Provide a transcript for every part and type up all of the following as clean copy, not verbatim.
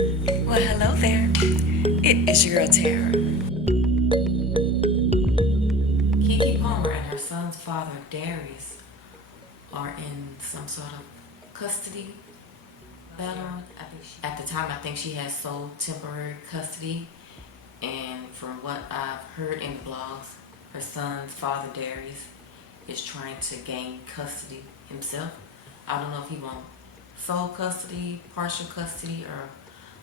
Well, hello there. It is your girl Tara. KeKe Palmer and her son's father, Darius, are in some sort of custody battle. At the time, I think she has sole temporary custody. And from what I've heard in the blogs, her son's father, Darius, is trying to gain custody himself. I don't know if he wants sole custody, partial custody, or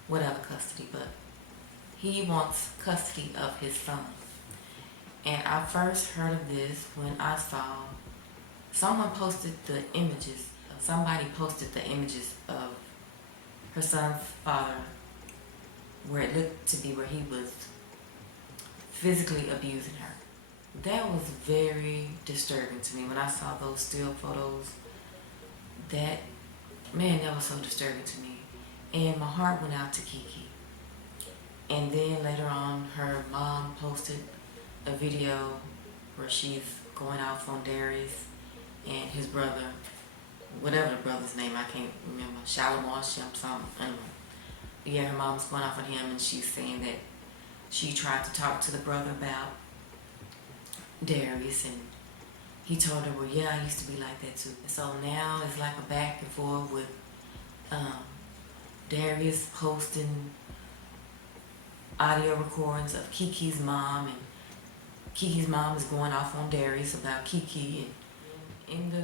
whatever custody, but he wants custody of his son. And I first heard of this when I saw someone posted the images. Somebody posted the images of her son's father, where it looked to be where he was physically abusing her. That was very disturbing to me when I saw those still photos. That, man, that was so disturbing to me. And my heart went out to KeKe. And then later on, her mom posted a video where she's going off on Darius and his brother, whatever the brother's name, I can't remember, Shalimar, something, anyway. Yeah, her mom's going off on him, and she's saying that she tried to talk to the brother about Darius, and he told her, well, yeah, I used to be like that too. And so now it's like a back and forth with Darius posting audio recordings of KeKe's mom, and KeKe's mom is going off on Darius about KeKe. And in the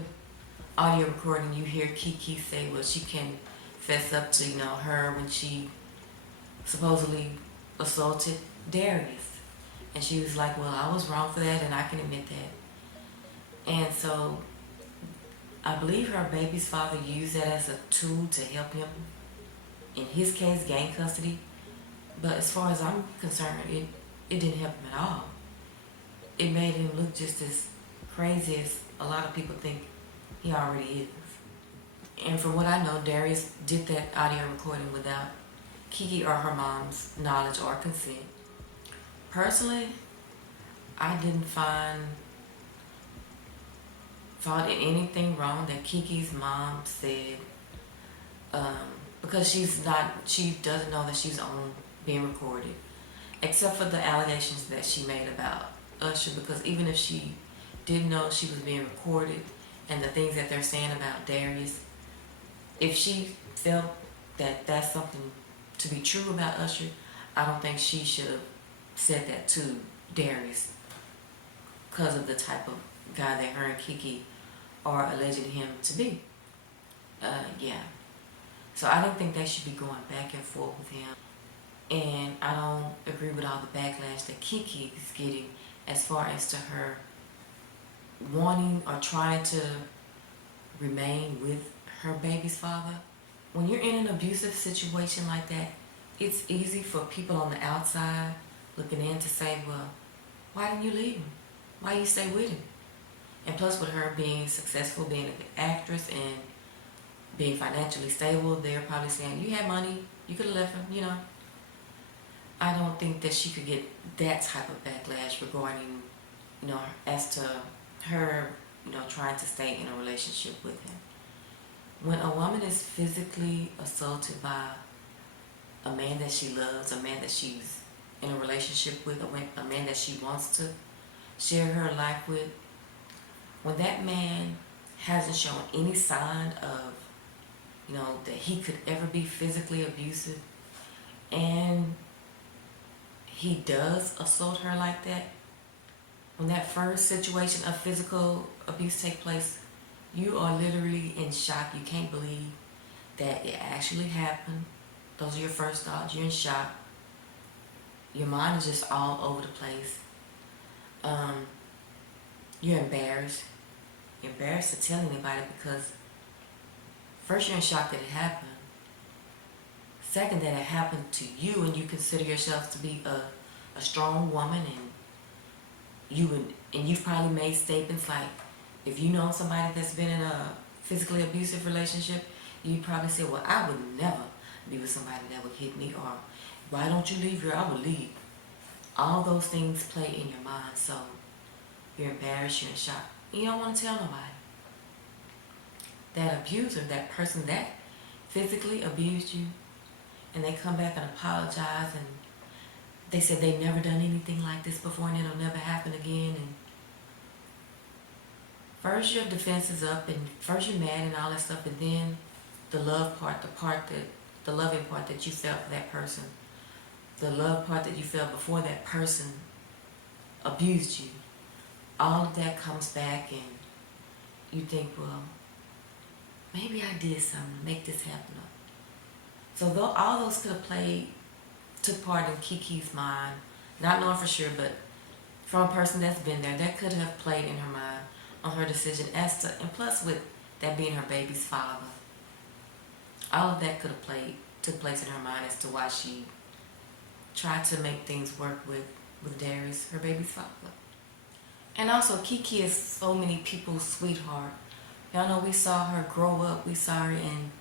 audio recording, you hear KeKe say, well, she can fess up to, her when she supposedly assaulted Darius. And she was like, well, I was wrong for that, and I can admit that. And so I believe her baby's father used that as a tool to help him, in his case, gain custody. But as far as I'm concerned, it didn't help him at all. It made him look just as crazy as a lot of people think he already is. And from what I know, Darius did that audio recording without KeKe or her mom's knowledge or consent. Personally, I didn't find fault in anything wrong that KeKe's mom said, because she doesn't know that she's on being recorded, except for the allegations that she made about Usher, because even if she didn't know she was being recorded and the things that they're saying about Darius, if she felt that that's something to be true about Usher, I don't think she should have said that to Darius, because of the type of guy that her and KeKe are alleging him to be. Yeah. So I don't think they should be going back and forth with him. And I don't agree with all the backlash that KeKe is getting as far as to her wanting or trying to remain with her baby's father. When you're in an abusive situation like that, it's easy for people on the outside looking in to say, well, why didn't you leave him? Why you stay with him? And plus, with her being successful, being an actress and being financially stable, they're probably saying, you had money, you could have left him, I don't think that she could get that type of backlash regarding, as to her, trying to stay in a relationship with him. When a woman is physically assaulted by a man that she loves, a man that she's in a relationship with, a man that she wants to share her life with, when that man hasn't shown any sign of, that he could ever be physically abusive, and he does assault her like that, when that first situation of physical abuse takes place, you are literally in shock. You can't believe that it actually happened. Those are your first thoughts. You're in shock. Your mind is just all over the place. You're embarrassed. You're embarrassed to tell anybody because first you're in shock that it happened. Second, that it happened to you and you consider yourself to be a strong woman, and you've probably made statements like, if you know somebody that's been in a physically abusive relationship, you probably say, well, I would never be with somebody that would hit me, or why don't you leave here? I would leave. All those things play in your mind, so you're embarrassed, you're in shock. You don't want to tell nobody. That abuser, that person that physically abused you, and they come back and apologize, and they said they've never done anything like this before and it'll never happen again. And first your defense is up, and first you're mad and all that stuff, and then the love part, the loving part that you felt for that person, the love part that you felt before that person abused you, all of that comes back, and you think, well, maybe I did something to make this happen. So though all those could have took part in KeKe's mind, not knowing for sure, but from a person that's been there, that could have played in her mind on her decision as to, and plus with that being her baby's father, all of that could have took place in her mind as to why she tried to make things work with Darius, her baby's father. And also, KeKe is so many people's sweetheart. Y'all know we saw her grow up. We saw her in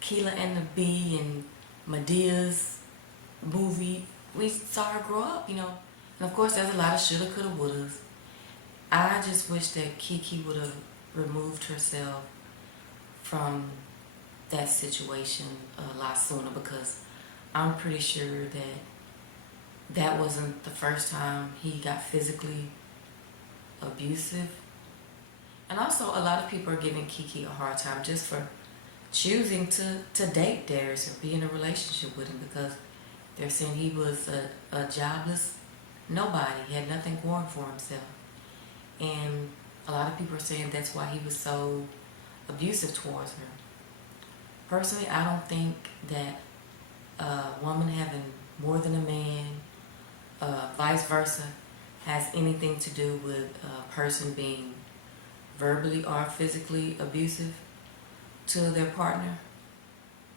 Keela and the Bee and Medea's movie. We saw her grow up, you know. And of course, there's a lot of shoulda, coulda, wouldas. I just wish that KeKe would have removed herself from that situation a lot sooner, because I'm pretty sure that that wasn't the first time he got physically abusive. And also, a lot of people are giving KeKe a hard time just for choosing to date Darius or be in a relationship with him, because they're saying he was a jobless nobody. He had nothing going for himself. And a lot of people are saying that's why he was so abusive towards her. Personally, I don't think that a woman having more than a man, vice versa, has anything to do with a person being verbally or physically abusive to their partner.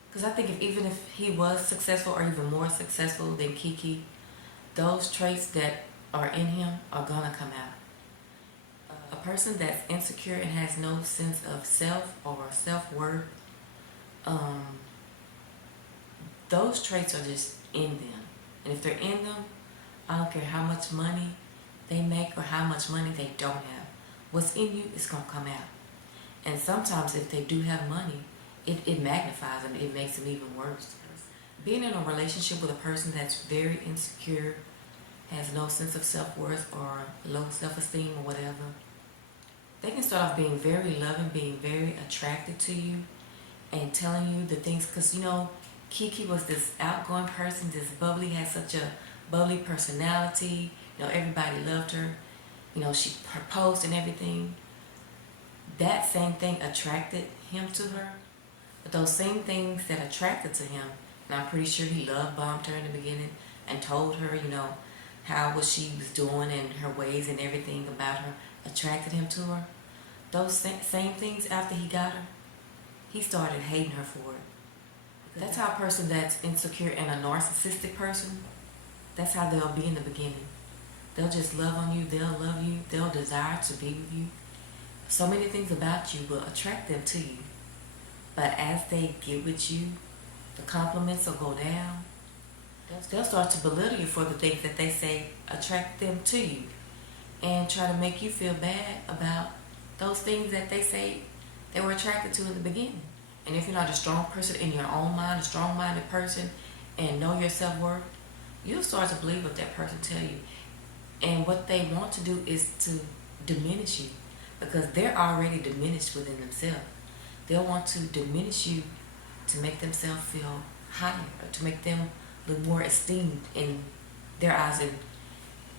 Because I think even if he was successful or even more successful than KeKe, those traits that are in him are gonna come out. A person that's insecure and has no sense of self or self-worth, those traits are just in them. And if they're in them, I don't care how much money they make or how much money they don't have. What's in you is going to come out. And sometimes if they do have money, it magnifies them. It makes them even worse. Being in a relationship with a person that's very insecure, has no sense of self-worth or low self-esteem or whatever, they can start off being very loving, being very attracted to you, and telling you the things. Because, you know, KeKe was this outgoing person, this bubbly, had such a bubbly personality. You know, everybody loved her. You know, she proposed and everything. That same thing attracted him to her. But those same things that attracted to him, and I'm pretty sure he love bombed her in the beginning and told her, you know, how what she was doing and her ways and everything about her attracted him to her. Those same things, after he got her, he started hating her for it. That's how a person that's insecure and a narcissistic person, that's how they'll be in the beginning. They'll just love on you, they'll love you, they'll desire to be with you. So many things about you will attract them to you. But as they get with you, the compliments will go down. They'll start to belittle you for the things that they say attract them to you, and try to make you feel bad about those things that they say they were attracted to in the beginning. And if you're not a strong person in your own mind, a strong-minded person, and know your self-worth, you'll start to believe what that person tell you. And what they want to do is to diminish you, because they're already diminished within themselves. They'll want to diminish you to make themselves feel higher, or to make them look more esteemed in their eyes. And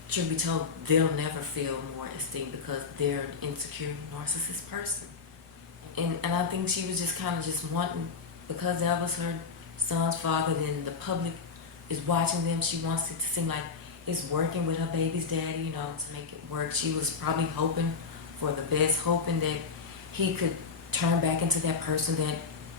truth be told, they'll never feel more esteemed because they're an insecure, narcissist person. And I think she was just kind of just wanting, because that was her son's father, then the public is watching them. She wants it to seem like it's working with her baby's daddy, you know, to make it work. She was probably hoping for the best, hoping that he could turn back into that person that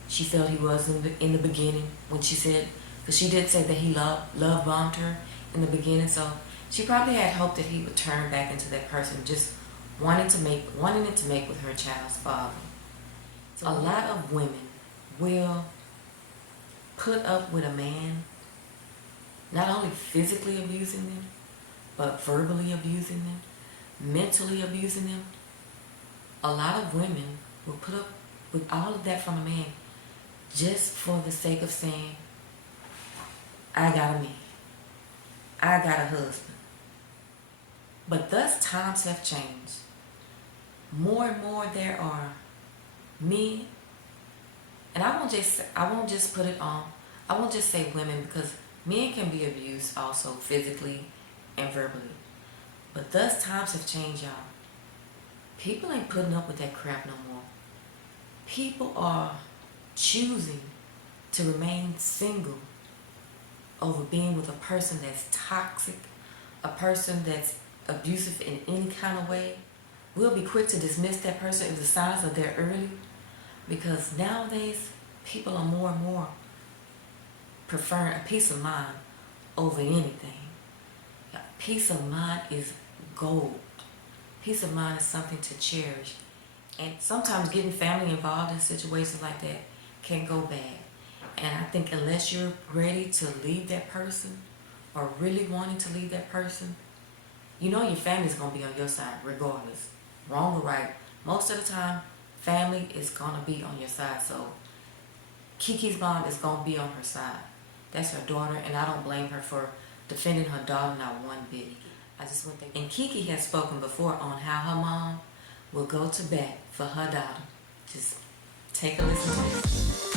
she felt he was in the beginning, when she said, because she did say that he love bombed her in the beginning. So she probably had hoped that he would turn back into that person, just wanting it to make with her child's father. So a lot of women will put up with a man not only physically abusing them, but verbally abusing them, mentally abusing them. A lot of women will put up with all of that from a man just for the sake of saying, I got a man. I got a husband. But thus times have changed. More and more there are men, and I won't just put it on, I won't just say women, because men can be abused also physically and verbally. But thus times have changed, y'all. People ain't putting up with that crap no more. People are choosing to remain single over being with a person that's toxic, a person that's abusive in any kind of way. We'll be quick to dismiss that person if the signs are there early, because nowadays people are more and more preferring a peace of mind over anything. Peace of mind is gold. Peace of mind is something to cherish. And sometimes getting family involved in situations like that can go bad. And I think unless you're ready to leave that person, or really wanting to leave that person, you know your family's going to be on your side regardless. Wrong or right. Most of the time, family is going to be on your side. So KeKe's mom is going to be on her side. That's her daughter, and I don't blame her for defending her daughter not one bit. I just want to. And KeKe has spoken before on how her mom will go to bat for her daughter. Just take a listen to this.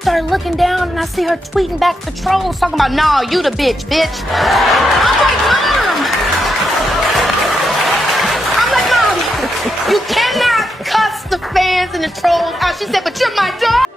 Started looking down and I see her tweeting back the trolls talking about, nah, you the bitch. I'm like, Mom, you cannot cuss the fans and the trolls out. She said, but you're my daughter.